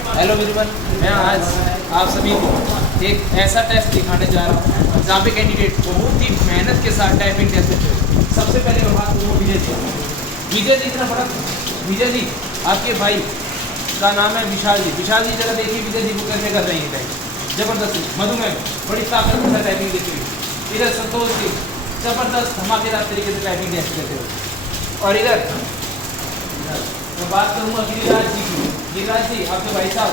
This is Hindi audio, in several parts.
हेलो एवरीवन, मैं आज आप सभी को एक ऐसा टेस्ट दिखाने जा रहा हूँ जहाँ पे कैंडिडेट बहुत ही मेहनत के साथ टाइपिंग टेस्ट देते हैं। सबसे पहले मैं बात करूँ विजय जी। विजय जी इतना बड़ा, विजय जी आपके भाई का नाम है विशाल जी। विशाल जी जरा देखिए विजय जी को कैसे कर रही है टाइप, जबरदस्ती मधुमेह बड़ी ताकत के साथ टाइपिंग देती हुई। इधर संतोष जी जबरदस्त धमाकेदार तरीके से टाइपिंग टेस्ट देते हुए। और इधर मैं बात करूँगा गिरिराज जी की। गिरिराज जी आपके भाई साहब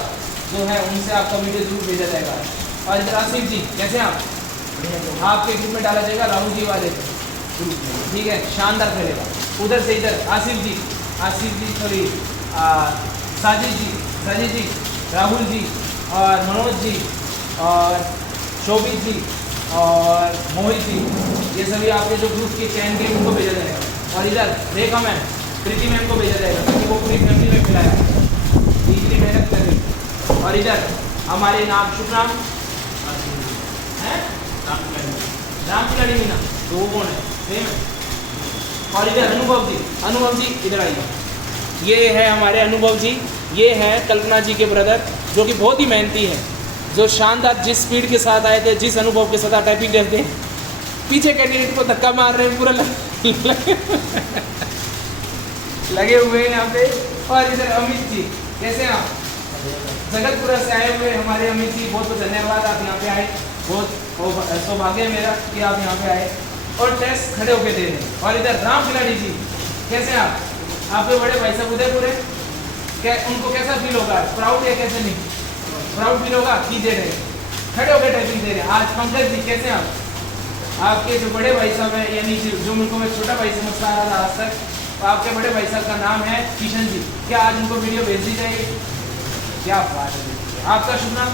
जो है उनसे आपका वीडियो जरूर भेजा जाएगा। और इधर आसिफ जी कैसे हैं आप? आपके ग्रुप में डाला जाएगा राहुल जी वाले ग्रुप में, ठीक है, शानदार खेलेगा। उधर से इधर आसिफ जी सॉरी साजिद जी, राहुल जी और मनोज जी और शोभित जी और मोहित जी, ये सभी आपके जो ग्रुप के चैन के उनको भेजा जाएगा। और इधर रेखा मैम, प्रीति मैम को भेजा जाएगा क्योंकि वो पूरी फैमिली में खिलाया, इतनी मेहनत कर रही। और इधर हमारे नाम शुभ नाम है राम खिलाड़ी मीना, तो वो कौन है? सेम है। और इधर अनुभव जी इधर आइए। ये है हमारे अनुभव जी, ये है कल्पना जी के ब्रदर जो कि बहुत ही मेहनती है, जो शानदार जिस स्पीड के साथ आए थे, जिस अनुभव के साथ टाइपिंग करते हैं, पीछे कैंडिडेट को धक्का मार रहे हैं, पूरा लगे हुए हैं यहाँ पे। और इधर अमित जी कैसे हैं आप? जगतपुरा से आए हुए हमारे अमित जी, बहुत बहुत धन्यवाद आप यहाँ पे आए, बहुत सौभाग्य है मेरा कि आप यहाँ पे आए और टेस्ट खड़े होके दे रहे हैं। और इधर राम खिलाड़ी जी कैसे हैं आप? आपके बड़े भाई साहब उदयपुर है, क्या उनको कैसा फील होगा? प्राउड है? कैसे नहीं प्राउड फील होगा? कीजिए रहे खड़े होकर टाइपिंग दे रहे हैं। आज पंकज जी कैसे हैं आप? आपके जो बड़े भाई साहब हैं, यानी जो उनको मैं छोटा भाई समझता आ रहा था आज तक, तो आपके बड़े भाई साहब का नाम है किशन जी। क्या आज उनको वीडियो भेज दी जाएगी? क्या बात है। आपका शुभ नाम?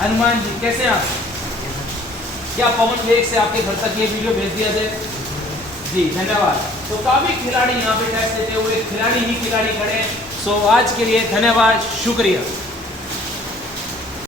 हनुमान जी कैसे हैं आप? क्या पवन वेग से आपके घर तक ये वीडियो भेज दिया जाए? जी धन्यवाद। तो काफी खिलाड़ी यहाँ पे टेस्ट देते हुए खिलाड़ी ही खिलाड़ी खड़े हैं। सो आज के लिए धन्यवाद, शुक्रिया।